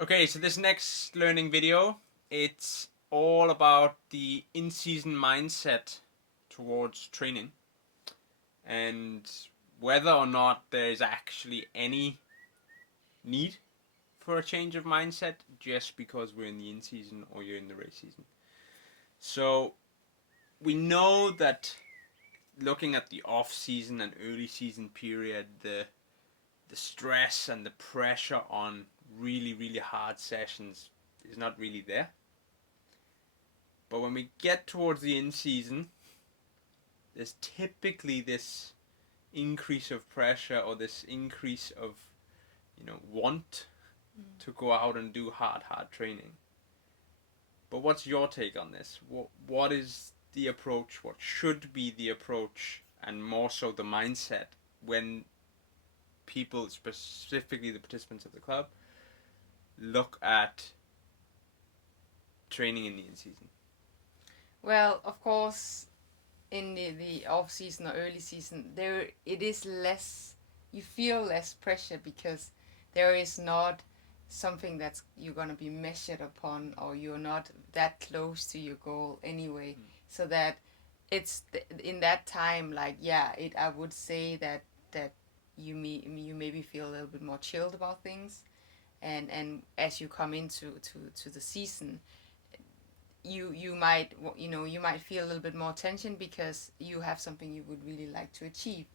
Okay, so this next learning video, it's all about the in-season mindset towards training and whether or not there is actually any need for a change of mindset just because we're in the in-season or you're in the race season. So we know that looking at the off-season and early season period, the stress and the pressure on really hard sessions is not really there. But when we get towards the in season, there's typically this increase of pressure or this increase of want to go out and do hard training. But what's your take on this? What is the approach? What should be the approach, and more so the mindset when people, specifically the participants of the club, look at training in the in season? Well, of course, in the off season or early season, there it is less. You feel less pressure because there is not something that's you're gonna be measured upon, or you're not that close to your goal anyway. So that in that time, like yeah, it I would say that you maybe feel a little bit more chilled about things, and as you come into to the season, you might you might feel a little bit more tension because you have something you would really like to achieve.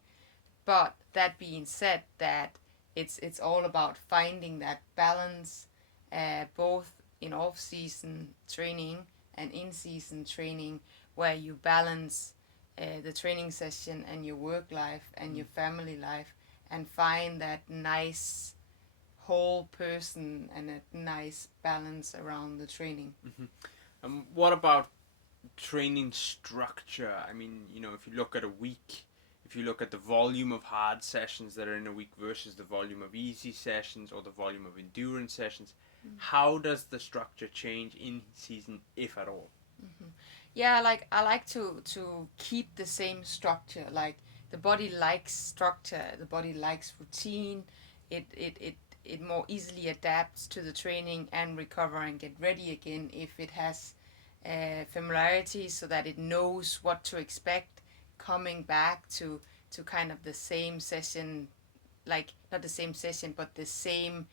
But that being said, that it's all about finding that balance, both in off season training and in season training, where you balance the training session and your work life and your family life, and find that nice whole person and a nice balance around the training. What about training structure? I mean, if you look at a week, if you look at the volume of hard sessions that are in a week versus the volume of easy sessions or the volume of endurance sessions, how does the structure change in season, if at all? Yeah, like I like to keep the same structure. Like the body likes structure, the body likes routine. It more easily adapts to the training and recover and get ready again if it has familiarity, so that it knows what to expect coming back to kind of the same session, like not the same session but the same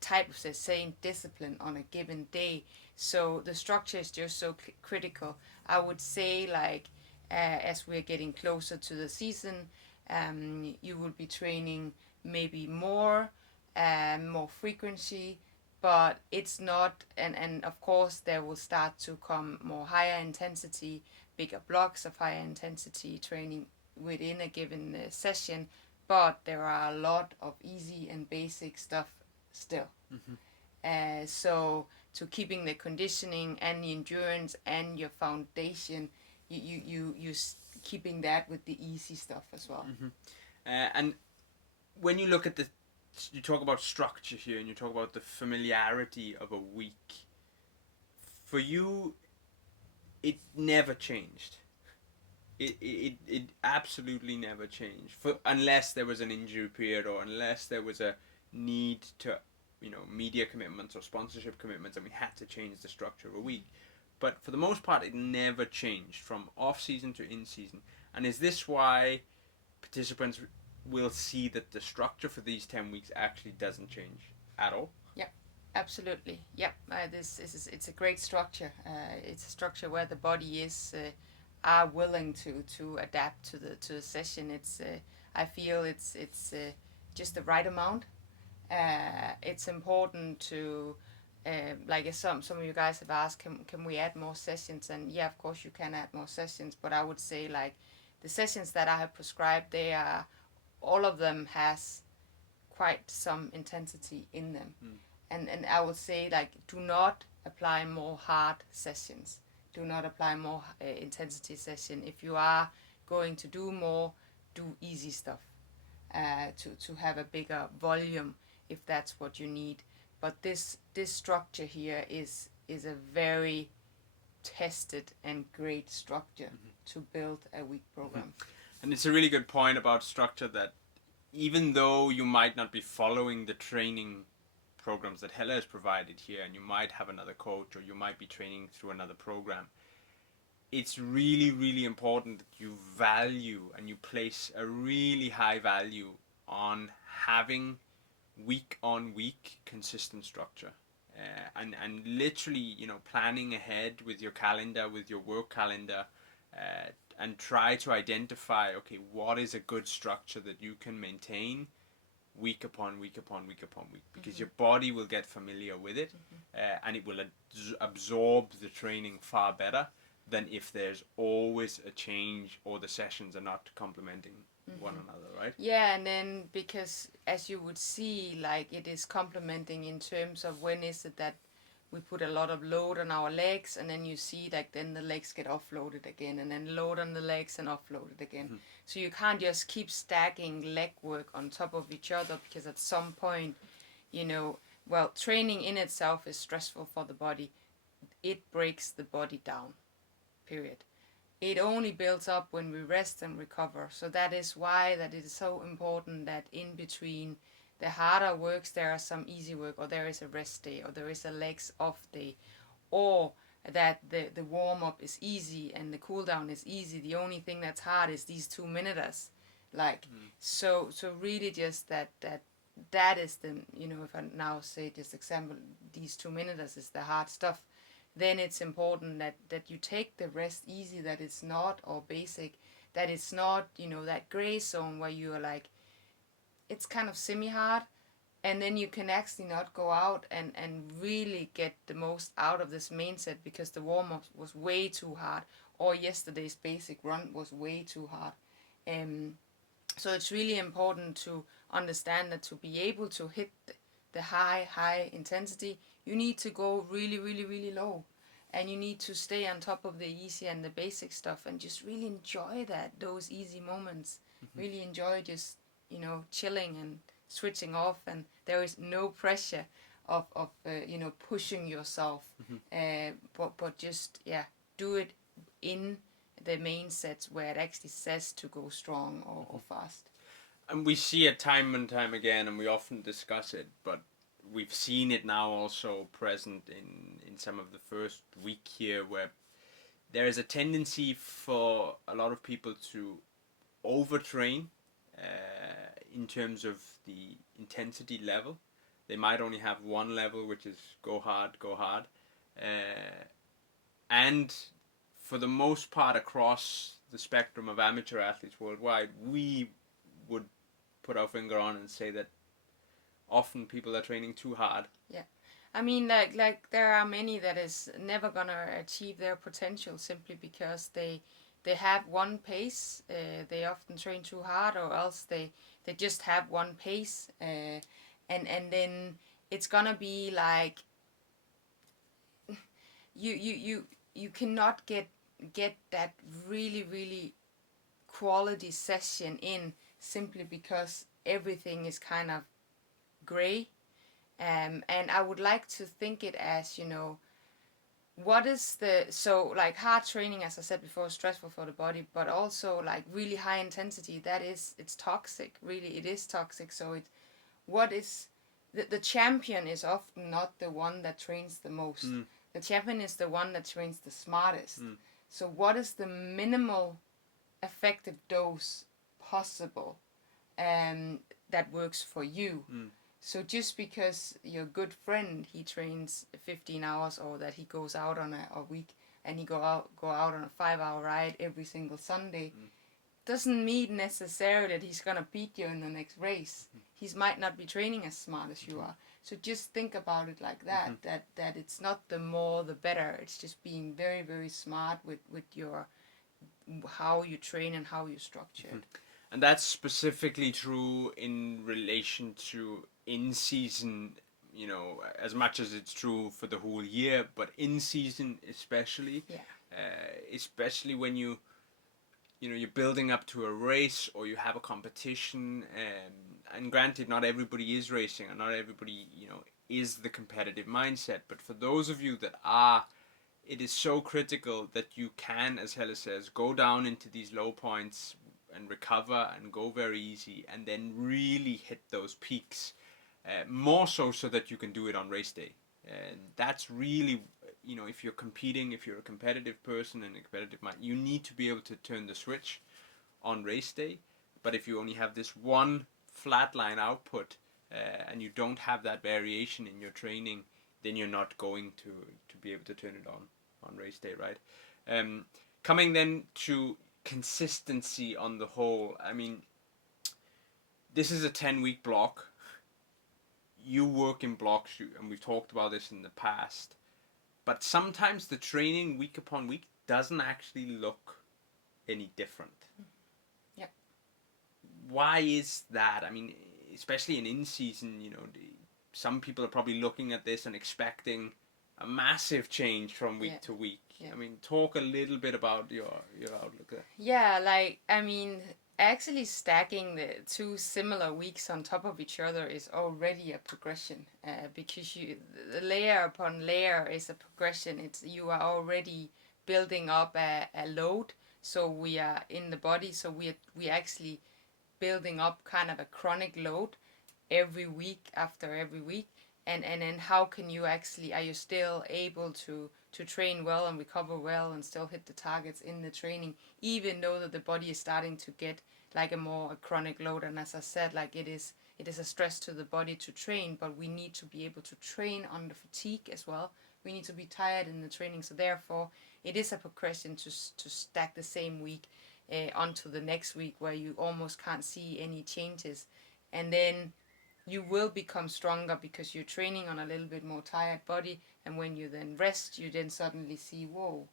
type of the same discipline on a given day. So the structure is just so critical. I would say, like, as we're getting closer to the season, you will be training maybe more frequency, but it's not, and of course there will start to come more higher intensity, bigger blocks of higher intensity training within a given session, but there are a lot of easy and basic stuff still. So to keeping the conditioning and the endurance and your foundation, you keeping that with the easy stuff as well. And when you look at you talk about structure here and you talk about the familiarity of a week. For you, it never changed. It absolutely never changed for unless there was an injury period or unless there was a need to media commitments or sponsorship commitments and we had to change the structure of a week. But for the most part, it never changed from off season to in season. And is this why participants will see that the structure for these 10 weeks actually doesn't change at all? Yep, absolutely. Yep, this is it's a great structure. It's a structure where the body is are willing to adapt to the session. It's I feel it's just the right amount. It's important to like as some of you guys have asked, can we add more sessions? And yeah, of course you can add more sessions, but I would say, like, the sessions that I have prescribed, they are all of them has quite some intensity in them. And I would say, like, do not apply more hard sessions, do not apply more intensity session. If you are going to do more, do easy stuff, to have a bigger volume if that's what you need. But this structure here is a very tested and great structure to build a week program. And it's a really good point about structure that even though you might not be following the training programs that Hella has provided here, and you might have another coach or you might be training through another program, it's really, really important that you value and you place a really high value on having week on week consistent structure. And literally, planning ahead with your calendar, with your work calendar, and try to identify, okay, what is a good structure that you can maintain week upon week upon week upon week, because your body will get familiar with it, and it will absorb the training far better than if there's always a change or the sessions are not complementing one another, right? Yeah, and then because as you would see, like it is complementing in terms of when is it that we put a lot of load on our legs, and then you see like then the legs get offloaded again, and then load on the legs and offloaded again. So you can't just keep stacking leg work on top of each other, because at some point, well, training in itself is stressful for the body. It breaks the body down, period. It only builds up when we rest and recover. So that is why that it is so important that in between the harder works there are some easy work, or there is a rest day, or there is a legs off day, or that the warm up is easy and the cool down is easy. The only thing that's hard is these 2 minutes. So really just that is the, if I now say this example, these 2 minutes is the hard stuff. Then it's important that you take the rest easy, that it's not, or basic, that it's not, that gray zone where you are like, it's kind of semi-hard, and then you can actually not go out and really get the most out of this main set because the warm-up was way too hard, or yesterday's basic run was way too hard. So it's really important to understand that to be able to hit the high intensity, you need to go really, really, really low. And you need to stay on top of the easy and the basic stuff and just really enjoy those easy moments. Really enjoy just, chilling and switching off, and there is no pressure of pushing yourself. But just, do it in the main sets where it actually says to go strong or fast. And we see it time and time again, and we often discuss it, but we've seen it now also present in some of the first week here, where there is a tendency for a lot of people to overtrain in terms of the intensity level. They might only have one level, which is go hard, and for the most part across the spectrum of amateur athletes worldwide, we would put our finger on and say that often people are training too hard. Yeah, I mean, like there are many that is never gonna achieve their potential simply because they have one pace. They often train too hard, or else they just have one pace, and then it's gonna be like you cannot get that really, really quality session in simply because everything is kind of gray. And I would like to think it as, what is so like hard training, as I said before, is stressful for the body, but also like really high intensity, it's toxic. Really, it is toxic. So what is the champion is often not the one that trains the most. The champion is the one that trains the smartest. So what is the minimal effective dose possible that works for you? So just because your good friend, he trains 15 hours, or that he goes out on a week and he go out on a 5-hour ride every single Sunday, doesn't mean necessarily that he's gonna beat you in the next race. He might not be training as smart as you are. So just think about it like that. That it's not the more the better. It's just being very, very smart with your how you train and how you structure it. And that's specifically true in relation to in-season, as much as it's true for the whole year, but in-season especially. Especially when you're building up to a race or you have a competition, and granted, not everybody is racing and not everybody, is the competitive mindset, but for those of you that are, it is so critical that you can, as Helle says, go down into these low points and recover and go very easy, and then really hit those peaks more so that you can do it on race day. And that's really, you know, if you're competing, if you're a competitive person and a competitive mind, you need to be able to turn the switch on race day. But if you only have this one flatline output and you don't have that variation in your training, then you're not going to be able to turn it on race day, right? Coming then to consistency on the whole, I mean, this is a 10-week block. You work in blocks, and we've talked about this in the past, but sometimes the training week upon week doesn't actually look any different. Yeah. Why is that? I mean, especially in season, you know, some people are probably looking at this and expecting a massive change from week to week. Yeah. I mean, talk a little bit about your outlook there. Yeah, like, I mean, actually stacking the two similar weeks on top of each other is already a progression, because the layer upon layer is a progression. You are already building up a load, so we are in the body, so we actually building up kind of a chronic load every week after every week. And then how can you actually, are you still able to train well and recover well and still hit the targets in the training, even though that the body is starting to get like a chronic load? And as I said, like it is a stress to the body to train, but we need to be able to train under fatigue as well. We need to be tired in the training, so therefore it is a progression to stack the same week onto the next week where you almost can't see any changes. And then you will become stronger because you're training on a little bit more tired body, and when you then rest, you then suddenly see, whoa,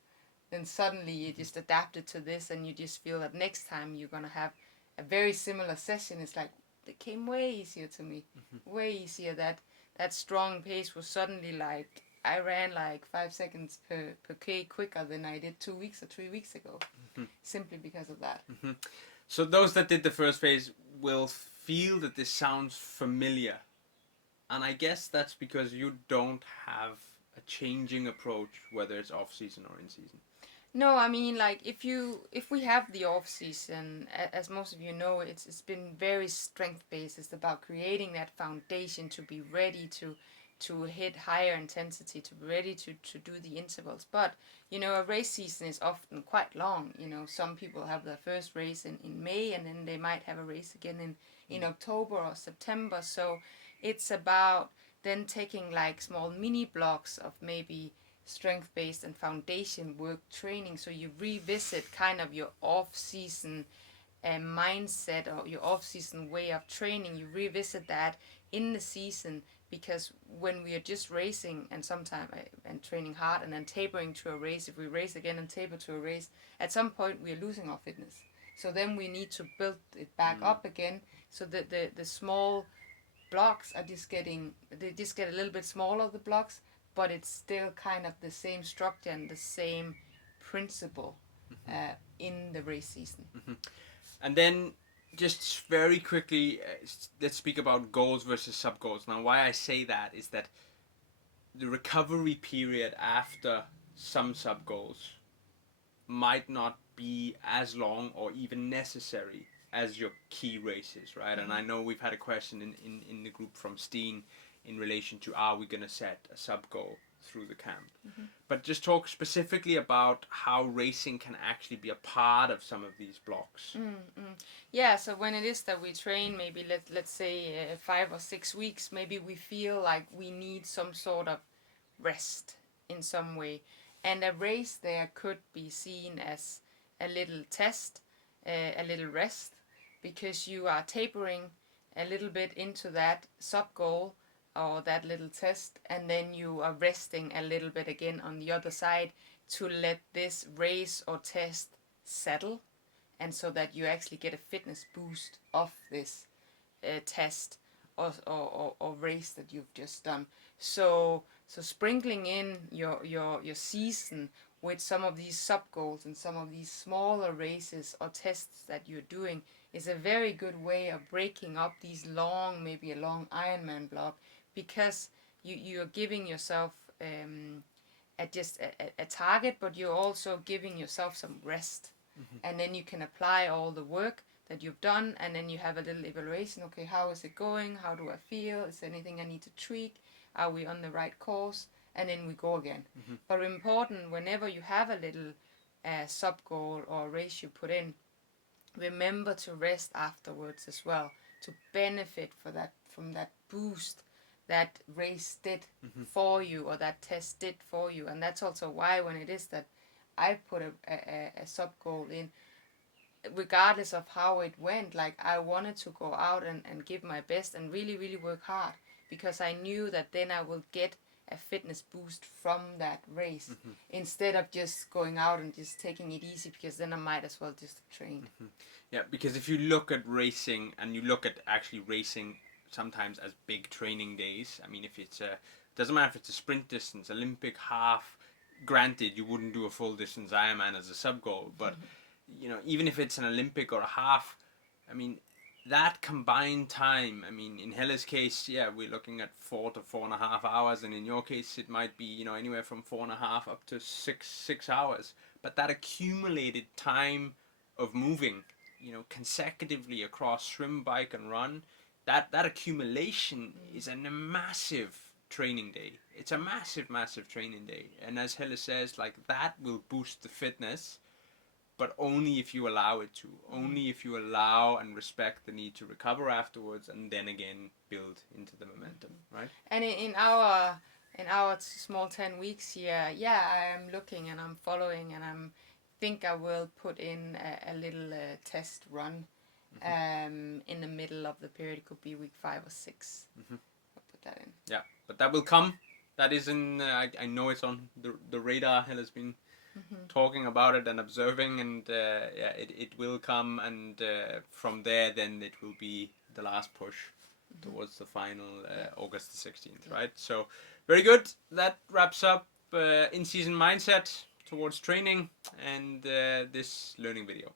then suddenly you just adapted to this, and you just feel that next time you're gonna have a very similar session. It's like it came way easier to me, way easier. That strong pace was suddenly like I ran like 5 seconds per K quicker than I did 2 weeks or 3 weeks ago, simply because of that. So those that did the first phase will feel that this sounds familiar, and I guess that's because you don't have a changing approach, whether it's off season or in season. No, I mean, like if we have the off season, as most of you know, it's been very strength based. It's about creating that foundation to be ready to hit higher intensity, to be ready to do the intervals. But you know, a race season is often quite long. You know, some people have their first race in May, and then they might have a race again in October or September. So it's about then taking like small mini blocks of maybe strength based and foundation work training, so you revisit kind of your off season mindset or your off season way of training. You revisit that in the season, because when we are just racing and sometime and training hard and then tapering to a race, if we race again and taper to a race, at some point we are losing our fitness, so then we need to build it back up again, so that the small blocks are just they just get a little bit smaller, the blocks, but it's still kind of the same structure and the same principle in the race season. And then just very quickly, let's speak about goals versus sub goals. Now, why I say that is that the recovery period after some sub goals might not be as long or even necessary as your key races, right? And I know we've had a question in the group from Steen in relation to, are we going to set a sub goal through the camp? But just talk specifically about how racing can actually be a part of some of these blocks. Yeah, so when it is that we train, maybe let's say 5 or 6 weeks, maybe we feel like we need some sort of rest in some way, and a race there could be seen as a little test, a little rest, because you are tapering a little bit into that sub goal or that little test, and then you are resting a little bit again on the other side to let this race or test settle, and so that you actually get a fitness boost of this test or race that you've just done. So sprinkling in your season with some of these sub goals and some of these smaller races or tests that you're doing is a very good way of breaking up these long, maybe a long Ironman block, because you're giving yourself a target, but you're also giving yourself some rest. And then you can apply all the work, that you've done, and then you have a little evaluation. Okay, how is it going? How do I feel? Is there anything I need to tweak? Are we on the right course? And then we go again. But important, whenever you have a little sub goal or race you put in, remember to rest afterwards as well, to benefit from that boost that race did for you, or that test did for you. And that's also why when it is that I put a sub goal in, regardless of how it went, like I wanted to go out and give my best and really, really work hard, because I knew that then I will get a fitness boost from that race, instead of just going out and just taking it easy, because then I might as well just train. Yeah, because if you look at racing, and you look at actually racing sometimes as big training days, I mean, if it's doesn't matter if it's a sprint distance, Olympic, half, granted you wouldn't do a full distance Ironman as a sub goal, but you know, even if it's an Olympic or a half, I mean, that combined time, I mean, in Helle's case, yeah, we're looking at 4 to 4.5 hours, and in your case it might be, you know, anywhere from 4.5 up to 6 hours. But that accumulated time of moving, you know, consecutively across swim, bike and run, that accumulation is a massive training day. It's a massive training day. And as Helle says, like, that will boost the fitness, but only if you allow it to. Only if you allow and respect the need to recover afterwards, and then again build into the momentum, right? And in our small 10 weeks here, yeah, I am looking and I'm following, and think I will put in a little test run in the middle of the period. It could be week 5 or 6. I'll put that in. Yeah, but that will come. That is in, I know it's on the radar. Helle has been talking about it and observing, and yeah, it will come, and from there then it will be the last push towards the final August the 16th, right? So very good. That wraps up in-season mindset towards training and this learning video.